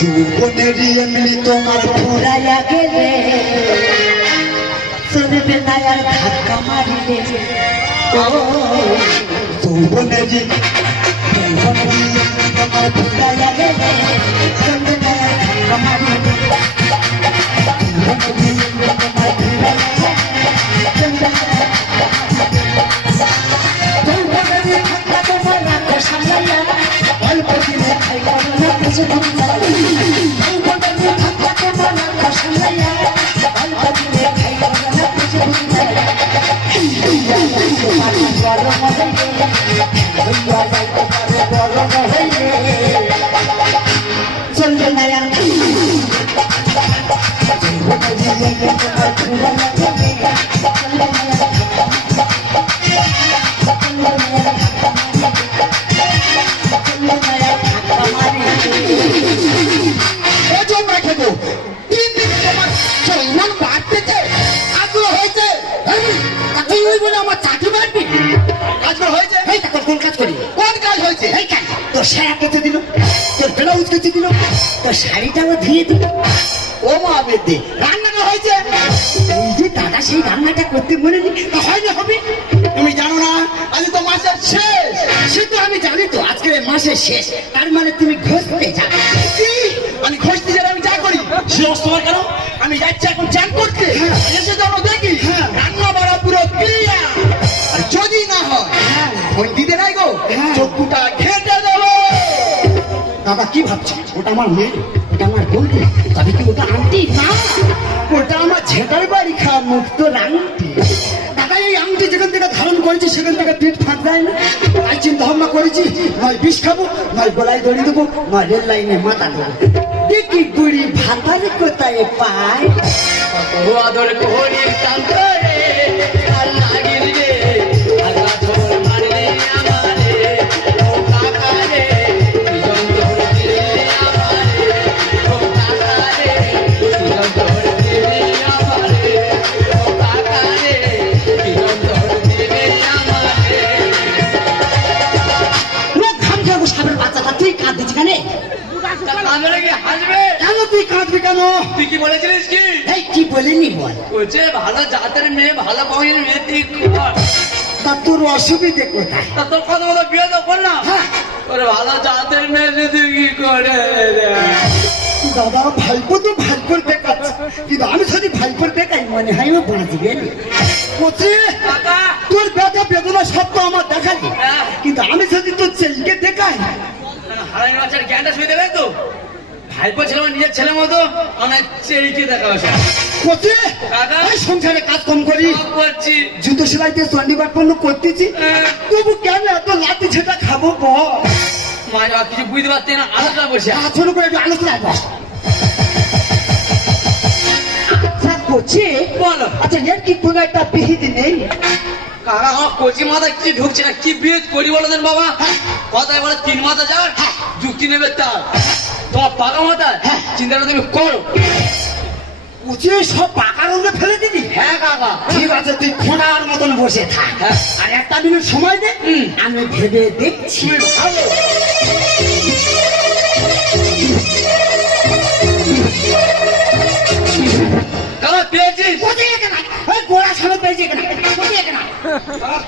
যৌবনেরই এমনি তোমার ফুরাইয়া গেলে চলবে না আর ধাক্কা মারিলে ও যৌবনেরই তোমার ফুরাইয়া গেলে চলবে না আর ধাক্কা মারিলে চলবে না শাড়িটাও ধুয়ে দিল ও মা বেদে রান্নাটা হয়েছে এই যে দাদা সেই রান্নাটা করতে মনে নেই হয় না হবে তুমি জানো না আজ তো মাসের শেষ সে তো আমি জানি তো আজকে মাসের শেষ তার মানে তুমি ঘষতে যাবে কি আমি ঘষতে গেলে আমি যা করি সে অস্তমার কেন আমি যাচ্ছি এখন চান করতে এসে যাবো দেখি রান্না বাড়া পুরো ক্লিয়ার আর যদি না হয় ফোন দিতে নাই গো চোখটা ঘেটে দেবো দাদা কি ভাবছি ওটা আমার মেয়ে ওটা আমার বন্ধু তবে কি ওটা আংটি না ওটা আমার ঝেটার বাড়ি খাওয়া মুক্ত আংটি দাদা এই আংটি যেখান থেকে ধারণ করেছি সেখান থেকে পেট ফাঁক যায় না তাই চিন্তা ভাবনা করেছি নয় বিষ খাবো নয় গলায় দড়ি দেবো নয় রেল লাইনে মাথা দেবো দেখি বুড়ি ভাতার কোথায় পায় আদর করে ভালো জাতের মেয়ে ভালো বউয়ের মেয়ে তুই কর তা তোর অসুবিধে কোথায় তা তোর কথা মতো বিয়ে তো কর না ওরে ভালো জাতের মেয়ে যদি কি করে দাদা ভাইপো তো ভাইপোর দেখাচ্ছে কিন্তু আমি যদি ভাইপোর দেখাই মনে হয় ও বাঁচবে তোর ব্যথা বেদনা সব তো আমার দেখালি কিন্তু আমি যদি তোর ছেলেকে দেখাই হারাই মাছের জ্ঞানটা শুয়ে দেবে তো ভাইপো ছেলে নিজের ছেলের মতো অনেক চেয়েকে দেখা সংসারে কাজ কম করি করছি জুতো সেলাইতে চন্ডিবাট পণ্য করতেছি তবু কেন এত লাঠি ছেটা খাবো মা কিছু বুঝতে পারছি না আলোচনা বসে ছোট করে একটু আলোচনা আচ্ছা করছি বলো আচ্ছা এর কি কোনো একটা বিহিত নেই কাকা আমার কচি মাথা কিছু ঢুকছে না কি বিয়ে করি বলো দেন বাবা কথায় বলে 3 মাথা যাওয়ার যুক্তি নেবে তার তোমার পাকা মাথা চিন্তাটা তুমি করো উচিত সব পাকা রঙে ফেলে দিবি হ্যাঁ কাকা ঠিক আছে তুই খোঁড়ার মতন বসে থাক আর একটা মিনিট সময় দে আমি ভেবে দেখছি কাকা পেয়েছিস গোড়া সামনে পেয়েছি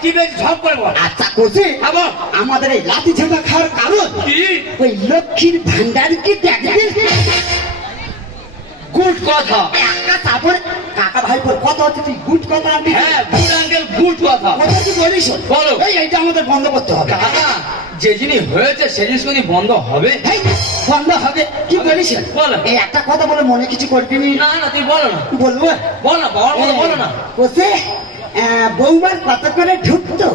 কি পেয়েছিস সব করে বল আচ্ছা কোচে আমাদের এই লাঠি ঝাঁটা খাওয়ার কারণ কি ওই লক্ষ্মীর ভান্ডার কি দেখবি গুড কথা একটা তারপরে কাকা ভাইপোর কথা হচ্ছে তুই গুড কথা আনবি হ্যাঁ গুড আঙ্কেল গুড কথা কথা কি বলিস বলো এইটা আমাদের বন্ধ করতে হবে কাকা যে জিনিস হয়েছে সেই জিনিস যদি বন্ধ হবে বন্ধ হবে কি বলিস বলো এই একটা কথা বলে মনে কিছু করবি না না তুই বলো না বলবো বল না বলো না কোসে বৌমার কত করে ঢুকতো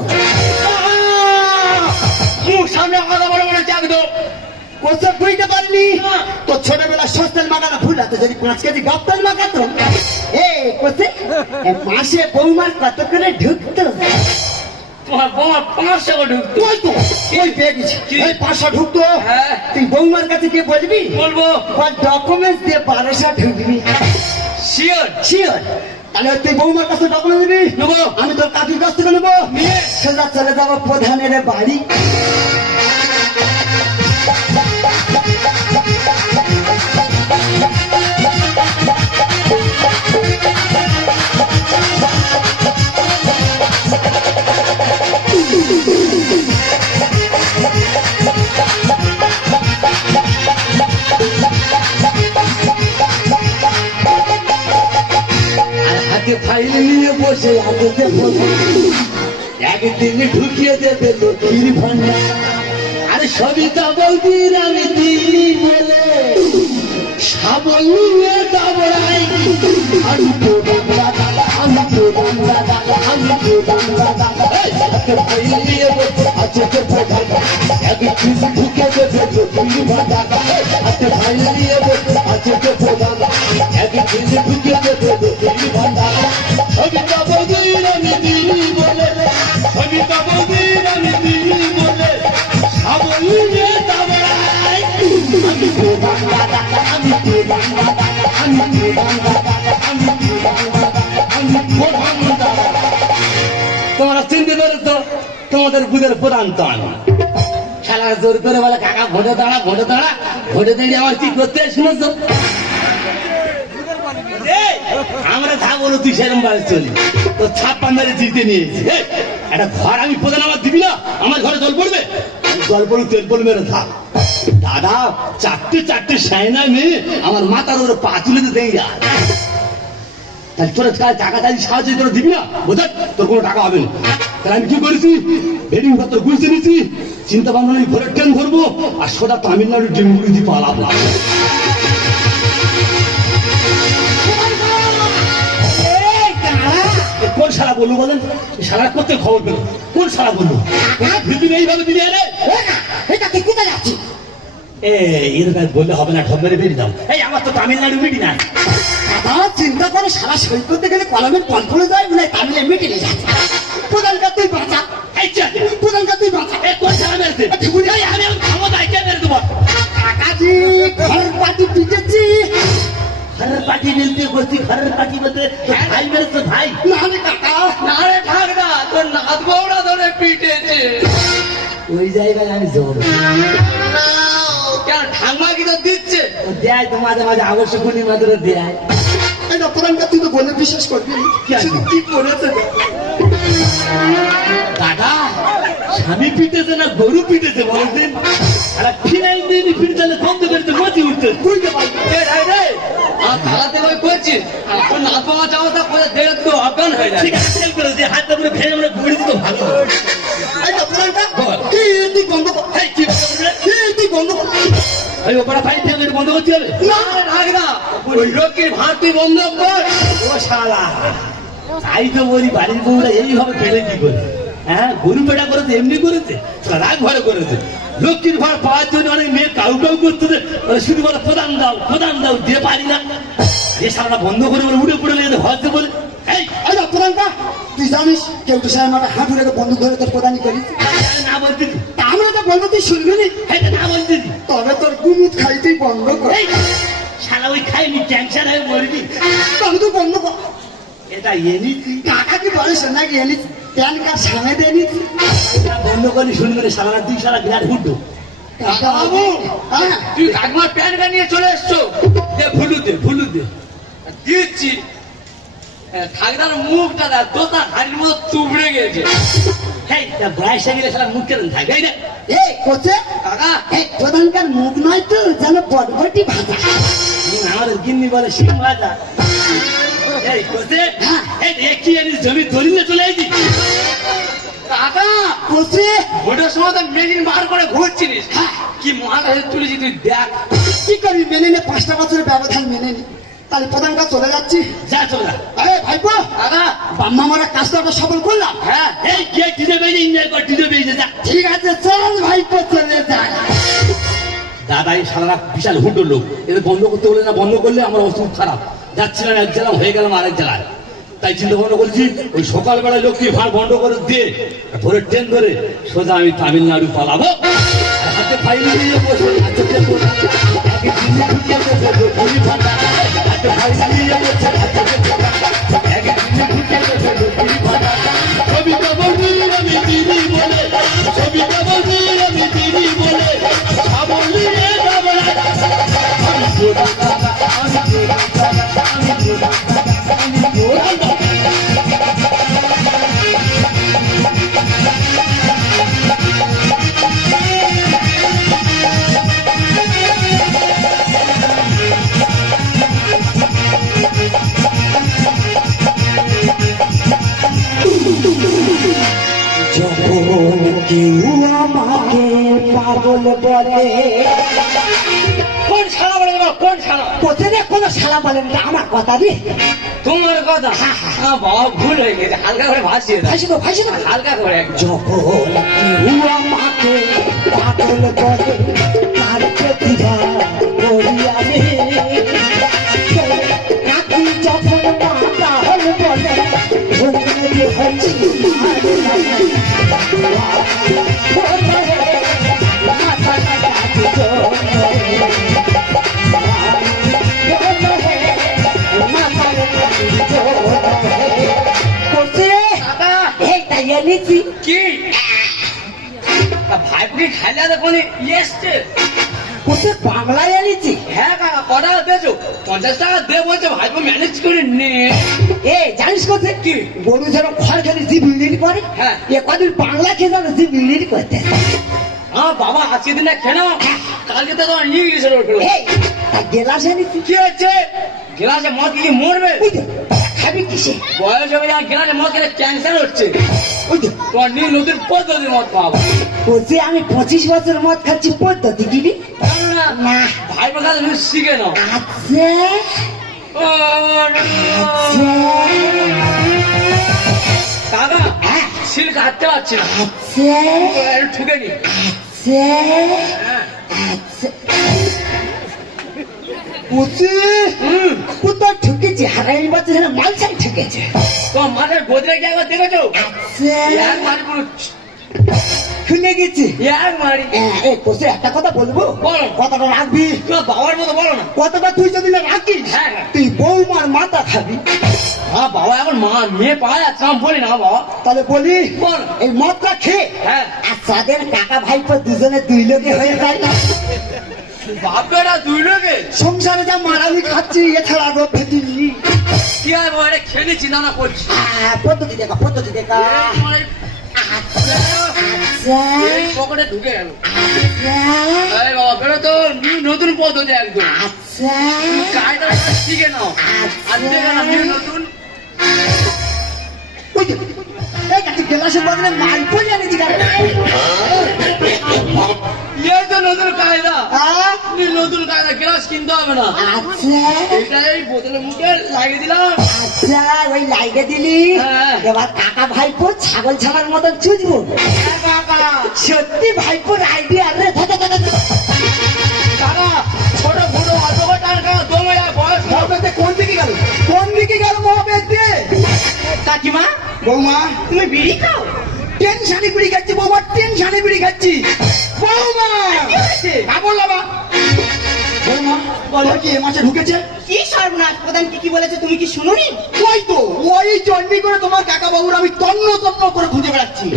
মুখ সামনে কথা বলে মনে হচ্ছে একদম কোসে বুঝতে পারলি তো ছোটবেলা সস্তেল মাগানো ভুল আছে যদি 5 কেজি গপ্তাল মাগাতো কোসে মাসে বৌমার কত করে ঢুকতো তোমার বৌমা 500 করে ঢুকতো ওই তো ওই পেয়ে গেছি ওই 500 ঢুকতো হ্যাঁ তুই বৌমার কাছে গিয়ে বলবি বলবো ডকুমেন্টস দিয়ে 1200 ঢুকবি শিওর শিওর তাহলে তুই বৌমার কাছে ডকুমেন্ট দিবি নেবো আমি তোর কাকির কাছ থেকে নেবো নিয়ে সোজা চলে যাবো প্রধানের বাড়ি বসে আদতে একদিন ঢুকিয়ে দেবে লক্ষ্মীর ভান্ডার। আরে সবিতা বৌদির আমি দিল্লি বলে সাবলিয়ে দাবড়াই। আমি তো বাংলা দাদা, আমি তো বাংলা দাদা, আমি তো বাংলা দাদা। ভাইলিয়ে আছে তো প্রধান একদিন ঢুকে দেবে লক্ষ্মীর ভান্ডার। হাতে ভাইলিয়ে আছে তো প্রধান একদিন ঢুকে দেবে লক্ষ্মীর ভান্ডার। সবিতা বৌদির আমি দিল্লি বলে, সবিতা বৌদির আমি দিল্লি বলে সাবলিয়ে দাবড়াই। আমি তো বাংলা দাদা, আমি তো বাংলা দাদা, আমি তো বাংলা দাদা, আমি তো বাংলা দাদা, আমি প্রধান দাদা। তোমরা চিনতে পেরেছ তোমাদের বুধের প্রধান তো আমি। খেলা জোর করে বলে কাকা ভোটে দাঁড়া, ভোটে দাঁড়া, ভোটে দাঁড়িয়ে আমার কি করতে শুনেছ? আমরা যা বলো তুই সেরকম ভাবে চলি। তো ছাপ্পা মেরে জিতে নিয়েছি। একটা ঘর আমি প্রধান আমার দিবি না? আমার ঘরে জল পড়বে? জল পড়ু তেল পড়ু মেরে থাক। দাদা চারটে চারটে সাইনা মেয়ে আমার মাথার ওর পা তুলে দিতে দেই না। তাহলে তোর টাকা চাই সাহায্য তোর দিবি না? বোঝার তোর কোনো টাকা হবে না। তাহলে আমি কি করেছি? বেডিং পত্র গুছিয়ে নিয়েছি, চিন্তা ভাবনা নেই, ঘরের ট্রেন ধরবো আর সোজা তামিলনাড়ুর ডেঙ্গুলি দিয়ে পালাবো। কোন সারা বললো বলেন? সারা করতে খবর পেল কোন সারা বললো? দিদি এইভাবে দিদি এলে এটা তুই কোথায় যাচ্ছি? এরকম বললে হবে না, ঠক মেরে বেরিয়ে দাও। এই আমার তো তামিলনাড়ু মিটি না। চিন্তা করে সারা সই করতে গেলে কলমের পল পড়ে যায়, মানে তামিলে মিটে নিয়ে যাচ্ছে। প্রধানকার তুই বাঁচা, প্রধানকার তুই বাঁচা। কোন সারা মেরেছে? আমি ক্ষমতায় কে মেরে দেবো? কাকাজি ঘর পাটি পিটেছি। ঘরের পাটি বলতে বলছি, ঘরের পাটি বলতে ভাই মেরেছে ভাই। না রে কাকা, না রে ঠাকরা, তোর নাত বউরা ধরে পিটেছে। ওই জায়গায় আমি যাবো কেন ঠাম্মা কি তো দিচ্ছে? দেয় তো মাঝে মাঝে আবশ্যক মাত্র দেয়। এটা প্রধানটা তুই তো বলে বিশ্বাস করবি কি করেছে দাদা? স্বামী পিটেছে না গরু পিটেছে বলতেন? ফিনাইল দিয়ে ফিরতে কমতে পেরেছে মতি উঠতে বুঝতে পারছি। তাড়াতে ওই করছিস তোর নাত বাবা যাওয়া তা করে দেখে তো অজ্ঞান হয়ে যায়। ঠিক আছে তেল করে দিয়ে হাতটা পুরো ফেলে আমরা ঘুরে দিত ভালো। তুই বন্ধ কর, তুই বন্ধ কর। ওই ওপরে ফাইল থেকে বন্ধ করতে হবে না রাখ না, ওই লোকের ভাত তুই বন্ধ কর। ও শালা, তাই তো বলি বাড়ির বউরা এইভাবে ফেলে কি করে? হ্যাঁ, গরু পেটা করেছে এমনি করেছে, রাগ ঘরে করেছে। লক্ষ্মীর ঘর পাওয়ার জন্য অনেক মেয়ে কাউ কাউ করতেছে, শুধু বলে প্রদান দাও প্রদান দাও, দিয়ে পারি না। এ শালাটা বন্ধ করে বলে উঠে পড়ে লেগে হজতে বলে এই প্রধানটা তুই জানিস কেউ তো সাহেব আমার হাঁটু রেখে বন্ধু ধরে তোর প্রদানই করিস না বলতে। আমরা তো বলবো তুই শুনবি না বলতে, তবে তোর গুমুত খাইতেই বন্ধ কর। শালা ওই খাইনি ক্যান্সার হয়ে মরবি, তবে তুই বন্ধ কর। এটা এনেছি টাকা কি বলিস নাকি এনেছি প্যান কার্ড সামনে দিয়ে নিচ্ছি বন্ধ করি শুনবি না। সারা দুই সারা বিরাট হুড্ডু বাবু তুই কাকমার প্যান্ট নিয়ে চলে এসছো, ভুলু দে দিচ্ছি। ঠাকদার মুখটা দেখ, দোস্তার হাড়ির মতো তুবড়ে গেছে। বয়স হয়ে গেলে সারা মুখ কেন থাকে না? এই কোচে কাকা, এই প্রধানকার মুখ নয় তো যেন বটবটি ভাজা। আমার গিন্নি বলে সিং ভাজা। এই কোচে কি জানিস জমি দলিলে চলে আইছি কাকা। কোচে ভোটের সময় তো মেশিন বার করে ঘুরছিলিস, কি মাল হয়ে তুলেছি তুই দেখ। কি করবি মেনে নে, 5টা বছরের ব্যবধান মেনে নে। তাহলে প্রধানটা চলে যাচ্ছি, যা চলে যা। ভাইপো কাকা, বাম্মা মারা কাজটা সফল করলাম। হ্যাঁ, এই গিয়ে ডিজে বেজে এনজয় কর, ডিজে বেজে যা। ঠিক আছে চল ভাইপো চলে যা। দাদা এই সারা বিশাল হুডো লোক, এদের বন্ধ করতে বলে না, বন্ধ করলে আমার অসুখ খারাপ। যাচ্ছিলাম এক জেলা হয়ে গেলাম আরেক জেলায়, তাই চিন্তা ভাবনা করছি ওই সকালবেলায় লক্ষ্মী ভাড় বন্ধ করে দিয়ে ভোরের ট্রেন ধরে সোজা আমি তামিলনাড়ু পালাবো। হাতে ফাইল নিয়ে বসে কবিতা বলবি আমি দিদি বলে, কবিতা বলবি আমি দিদি বলে সাবলিয়ে যাবো। পাগল বলে। কোন শালা বলে গো, কোন শালা? কোথায় কোনো শালা বলেন না, আমার কথা রে। তোমার কথা? বাবা ভুল হয়ে গেছে, হালকা করে ভাসিয়ে দাও। ফাঁসি না হালকা করে একদম। যখন কেউ আমাকে পাগল বলে তার প্রতিভা করি আমি। নাকি যখন পাগল বলে বন্ধু হয়েছি কি ভাইপুরি খাইলে দেখুনি এসছে? কোথায় বাংলায় এনেছি? হ্যাঁ কাকা, কটা দিয়েছো? 50 টাকা দে বলছে, ভাইপো ম্যানেজ করে নে। এ জানিস কোথায় কি? গরু যেরকম খড় খেলে জি বিল্ডিং করে, হ্যাঁ। এ কদিন বাংলা খেয়ে যাবে জি বিল্ডিং করতে। বাবা আজকে দিনে খেলো, কালকে তো তোমার ইংলিশের ওপর। এই তা গেলাস এনেছি কি হচ্ছে? গ্লাসে মদ কি মরবে? ওই যে, খাবি কিসে? বয়স হবে যা, গ্লাসে মদ খেলে ক্যান্সার হচ্ছে। ওই যে তোমার নীল নদীর পদ্ধতির মদ খাওয়াবো। বলছে আমি 25 বছর মদ খাচ্ছি পদ্ধতি দিবি জানো না? না। ভাই বোন কাছে তুমি শিখে নাও। আচ্ছা ও, না। দাদা হ্যাঁ, সিল কাটতে পারছি না, আচ্ছা একটু ঠুকে নি। আচ্ছা হ্যাঁ। আচ্ছা বুঝছি হুম, কোথায় ঠুকেছি? হারাই বাচ্চা যেন মালসাই ঠুকেছে। তোমার মাথার গোদরে কি একবার দেখেছো? আচ্ছা এক মারি পুরো, খুলে গেছি। এক মারি। এই কোসে একটা কথা বলবো, বলো। কথাটা রাখবি। তোমার বাবার মতো বলো না। কথাটা তুই যদি না রাখিস হ্যাঁ, হ্যাঁ। তুই বৌমার মাথা খাবি। বাবা এখন মেয়ে পাওয়া যাচ্ছে না, আমি বলি না বাবা। তাহলে বলি বল। এই মদটা খেয়ে হ্যাঁ। আর তাদের কাকা ভাইপো দুজনে দুই লোকে হয়ে যায় না। বাপেরা দুই লোকে সংসারে যা মারামি খাচ্ছি এছাড়া রোগ ফেটিনি। কি আর বাবা, এটা খেলে চিন্তা না করছি। পদ্ধতি দেখা পদ্ধতি দেখা। এই মানে, আচ্ছা আচ্ছা এই পকেটে ঢুকে গেল। আচ্ছা এই বাবা বেরো তো, নতুন পদ্ধতি একদম। আচ্ছা কায়দা শিখে নাও। আর দেখে না নতুন। ওই যে, এই কাছে গ্লাসের বদলে মাল পড়ে এনেছি কেন? এই তো নতুন কায়দা। আহ, নতুন কায়দা, গ্লাস কিনতে হবে না। আচ্ছা এটা এই বোতলের মুখে লাগিয়ে দিলাম। আচ্ছা ওই লাইগে দিলি। হ্যাঁ। এবার কাকা ভাইপো ছাগল ছানার মতন চুজবো। সত্যি ভাইপোর আইডিয়া রে। তারা ছোট বড় অল্প করে টান খাওয়া, দমে যায় বয়স। মহাবেদে কোন দিকে গেল? কোন দিকে গেল মহাবেদে? কাকিমা বৌমা তুমি বিড়ি খাও? টেনশানি বিড়ি খাচ্ছি বৌমা, টেনশানি বিড়ি খাচ্ছি বৌমা। কাপড় লাবা বৌমা, বলো কি এ মাসে ঢুকেছে? কি সর্বনাশ, প্রধান কি বলেছে তুমি কি শুনোনি? ওই তো ওই চন্ডি করে তোমার কাকা বাবুর আমি তন্ন তন্ন করে খুঁজে বেড়াচ্ছি।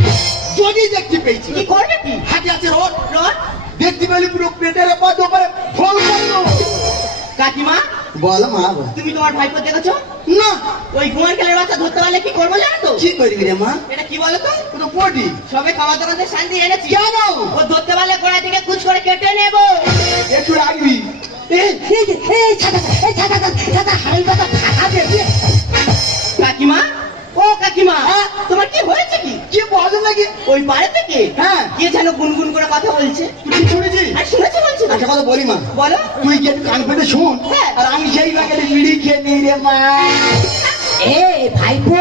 যদি দেখতে পেয়েছি কি করবে কি? হাতে আছে রড, রড? দেখতে পেলে পুরো পেটের ওপর দোপারে ফল করলো। কাকিমা বল মা বল। তুমি তোমার ভাইপো দেখেছো? না ওই ঘুমান খেলার বাচ্চা ধরতে পারলে কি করবো জানো তো? কি করবি রে মা? এটা কি বলো তো? ও তো পটি সবে খাওয়া দাওয়াতে শান্তি এনেছি। কেন? ও ধরতে পারলে গোড়া থেকে কুচ করে কেটে নেবো। একটু রাখবি। কাকিমা, ও কাকিমা, হ্যাঁ? তোমার কি হয়েছে কি? কি বল নাকি? ওই বাড়ি থেকে হ্যাঁ। কে যেন গুনগুন করে কথা বলছে। তুই কি শুনেছিস? আর শুনেছি বলছি না। একটা কথা বলি মা, বলো। তুই কি একটু কান পেতে শোন। হ্যাঁ। আর আমি সেই বাগানে বিড়ি খেয়ে নেই রে মা। ভাইপো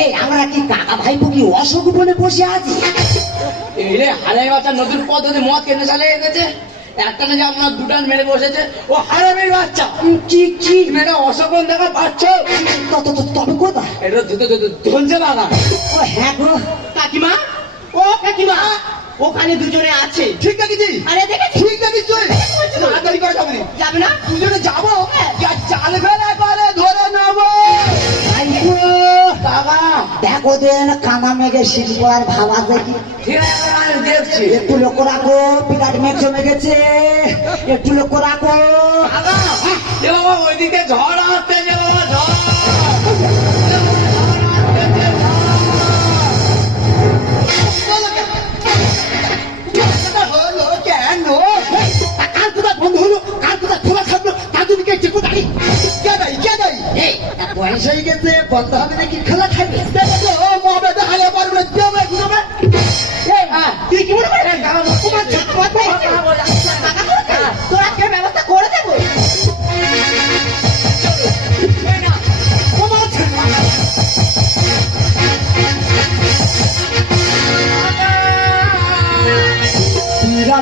এই আমরা কি কাকা ভাইপো কি অসুখ বলে বসে আছি? এই রে হারাই বাচ্চা নতুন পদ্ধতি মদ কেনে চালে এনেছে। একটা না যে আপনার দুটান মেরে বসেছে, ও হারামির বাচ্চা। কি কি তুমি এটা অশোকন দেখা পাচ্ছ? তবে কোথা? এটা ধনছে বাগান। ও হ্যাঁ গো। কাকিমা, ও কাকিমা, ওখানে দুজনে আছে। ঠিক দেখেছি? আরে দেখেছি। ঠিক দেখিস তুই? তাড়াতাড়ি করে যাবি। যাবে না? দুজনে যাবো, যা জাল ফেলা করে ধরে নেবো। ভাইপো বাবা দেখো দেন কানা মেঘে শিল্প আর ভাবা দেখি। ঠিক আছে আমি দেখছি। একটু লক্ষ্য রাখো, বিরাট মেঘ জমে গেছে, একটু লক্ষ্য রাখো। বাবা এ বাবা ওইদিকে ঝড় আসতে যে বাবা ঝড়। হলো কেন? কার কোথা বন্ধ হলো, কার কোথা খোলা থাকলো, তার জন্য কে চেপে দাঁড়ি কে দাঁড়ি কে দাঁড়ি? বয়স হয়ে গেছে, বন্ধ হবে নাকি খোলা থাকবে? দেখো তো মহাবেদে হারিয়ে পারবে না, দেবে ঘুরবে। তুই কি মনে করে? কারণ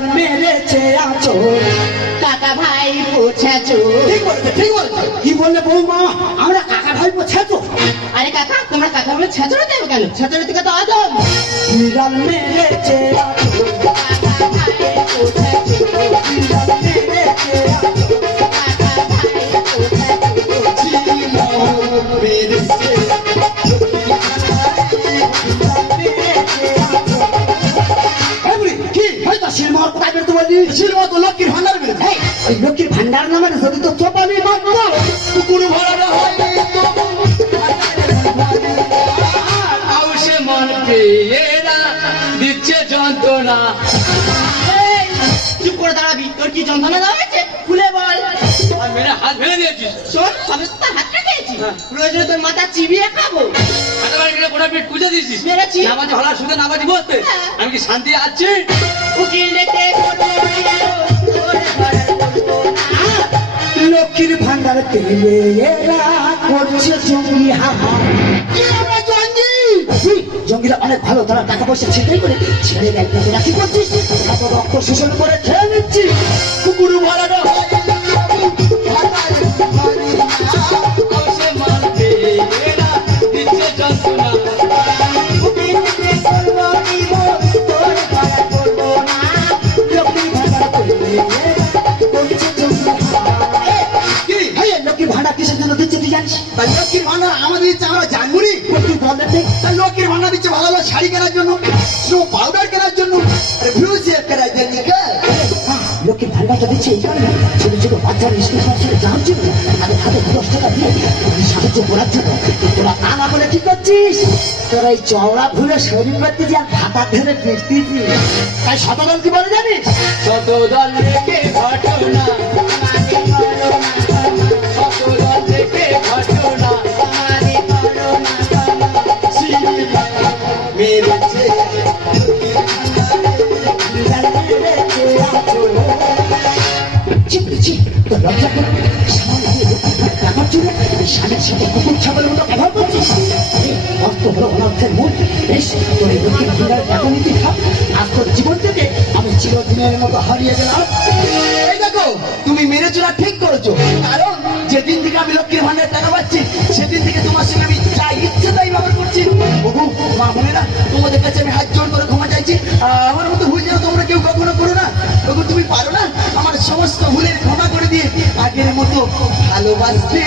বিড়াল মেরেছে আঁচড়। কাকা ভাই পোছাছো। ঠিক বলেছে, ঠিক বলেছে। কি বললে বৌমা? আমরা কাকা ভাই ছেঁচো। আরে কাকা তোমরা কাকা ভাই ছেঁচড়ে দেবে কেন? ছেঁচড়ে থেকে তো আদম। বিড়াল মেরেছে আঁচড়। কাকা ভাই পোছাছো। বিড়াল মেরেছে আঁচড়। কাকা ভাই পোছাছো। মেরেছে লক্ষ্মীর ভান্ডার নামে যদি তো চোপামি মারতো কুকুর ভরা হয় আউসে মন পেয়েরা দিচ্ছে যন্ত্রণা। এই, চুপ করে দাঁড়াবি। তোর কি যন্ত্রণা দেওয়া হয়েছে? খুলে বল। আর মেরে হাত ভেঙে দিয়েছিস। শোন, সবে তো তার হাতটা খেয়েছি। প্রয়োজনে তোর মাথা চিবিয়ে খাবো। হাতাবাড়ি মেরে গোটা পেট পুজো দিয়েছিস। মেরেছি। নামাজে হলার সুদে নামাজি বসতে হ্যাঁ। আমি কি শান্তি আছি? উকিল ডেকে করবো তোর ঘরে করবো না। লক্ষ্মীর ভান্ডার তেলে এরা করছে জঙ্গি হাহা। জঙ্গিরা অনেক ভালো, তারা টাকা পয়সা ছিটাই করে ছেড়ে দেয়। তোরা কি করছিস? তোরা তো রক্ত শোষণ করে খেয়ে নিচ্ছি। কুকুর ভরা হয় আউসে মন পেয়েরা দিচ্ছে যন্ত্রণা। উকিল ডেকে করবো তোর ঘরে করবো না। লক্ষ্মীর ভান্ডার তেলে এরা করছে জঙ্গি হাহা। কি? এই লক্ষ্মীর ভান্ডার কিসের জন্য দিচ্ছে তুই জানিস? তাই লক্ষ্মীর ভান্ডার আমাদের দিচ্ছে, আমরা জানবুনি। তুই বলতে ঠিক। তাই লক্ষ্মীর ভান্ডার দিচ্ছে ভালো ভালো শাড়ি কেনার জন্য, স্নো পাউডার কেনার জন্য, ভিউ সেভ করার জন্য। লক্ষ্মীর ভান্ডারটা দিচ্ছে এই কারণে ছোট ছোট বাচ্চার স্কুল সংসারে যাওয়ার জন্য তাদের হাতে 10 টাকা দিয়ে তাদের সাহায্য করার জন্য। তোরা তা না বলে কি করছিস? তোরা এই চওড়া ভুলে শরীর করতেছি আর ভাতা ধরে ফিরতেছি। তাই শতদল কি বলে জানিস? শত দল রেখে ঘটনা, আমাদের করো না ক্ষমা। শত দল রেখে ঘটনা। আমাদের করো না ক্ষমা। মেরেছে লজ্জা করে টাকার জন্য স্বামীর সাথে কুকুর ছাগলের মতো ব্যবহার করছিস। অর্থ হলো অনর্থের মূল। বেশ, তোর এই লক্ষ্মীর ভান্ডার টাকা নিতে থাক। আজ তোর জীবন থেকে আমি চিরদিনের মতো হারিয়ে গেলাম। এই দেখো, তুমি মেরেছো না ঠিক করেছো। কারণ যেদিন থেকে আমি লক্ষ্মীর ভান্ডার টাকা পাচ্ছি সেদিন থেকে তোমার সঙ্গে আমি যা ইচ্ছে তাই ব্যবহার করছি। ওগো মা বোনেরা, তোমাদের কাছে আমি হাত জোর করে ক্ষমা চাইছি। আমার মতো ভুল যেন তোমরা কেউ কখনো করো না। ওগো তুমি পারো না আমার সমস্ত ভুলের ক্ষমা করে দিয়ে আগের মতো ভালোবাসতে?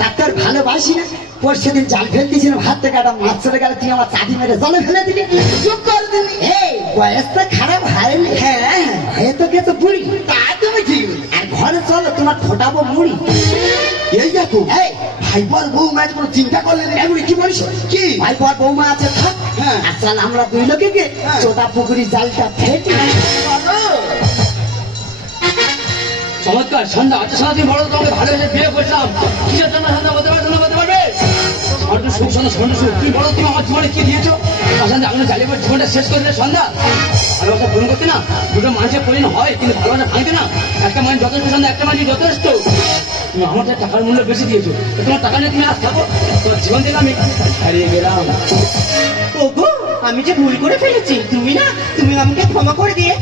ডাক্তার ভালোবাসি না। পরশু দিন জাল ফেলতেছিলাম, হাত থেকে একটা মাছ চলে গেল, তুই আমার চাটি মেরে জলে ফেলে দিবি। চুপ করে দিবি। এই বয়সটা খারাপ হয়নি। হ্যাঁ হয়ে তো গেছে বুড়ি। তা তুমি ঠিক বলি। আর ঘরে চলো, তোমার ফোটাবো মুড়ি। এই দেখো, এই ভাই বল বৌমা কোনো চিন্তা করলেন? এগুলি কি বলিস? কি ভাই বল বৌমা আছে থাক। হ্যাঁ আসলে আমরা দুই লোকে গিয়ে চোদা পুকুরি জালটা ফেটি। চমৎকার সন্ধ্যা। আচ্ছা সন্ধ্যা তুমি বলো তো, তোমাকে ভালোবেসে বিয়ে করছিলাম, কিসের জন্য সন্ধ্যা বলতে পারবে না? বলতে পারবে? সন্ধ্যা সুখ, সন্ধ্যা সন্ধ্যা সুখ। তুমি বলো তুমি আমার জীবনে কি দিয়েছো? সন্ধ্যা আপনি জ্বালিয়ে পড়ে জীবনটা শেষ করে দিলে সন্ধ্যা। ভালোবাসা পূরণ করতে না দুটো মানুষের পরিণ হয়, কিন্তু ভালোবাসা ভাঙতে না একটা মানুষ যথেষ্ট। সন্ধ্যা একটা মানুষ যথেষ্ট। তুমি আমার যা টাকার মূল্য বেশি দিয়েছো, তো তোমার টাকা নিয়ে তুমি আজ থাকো, তোমার জীবন থেকে আমি হারিয়ে গেলাম। ওগো, আমি যে ভুল করে ফেলেছি। তুমি না, তুমি আমাকে ক্ষমা করে দিয়ে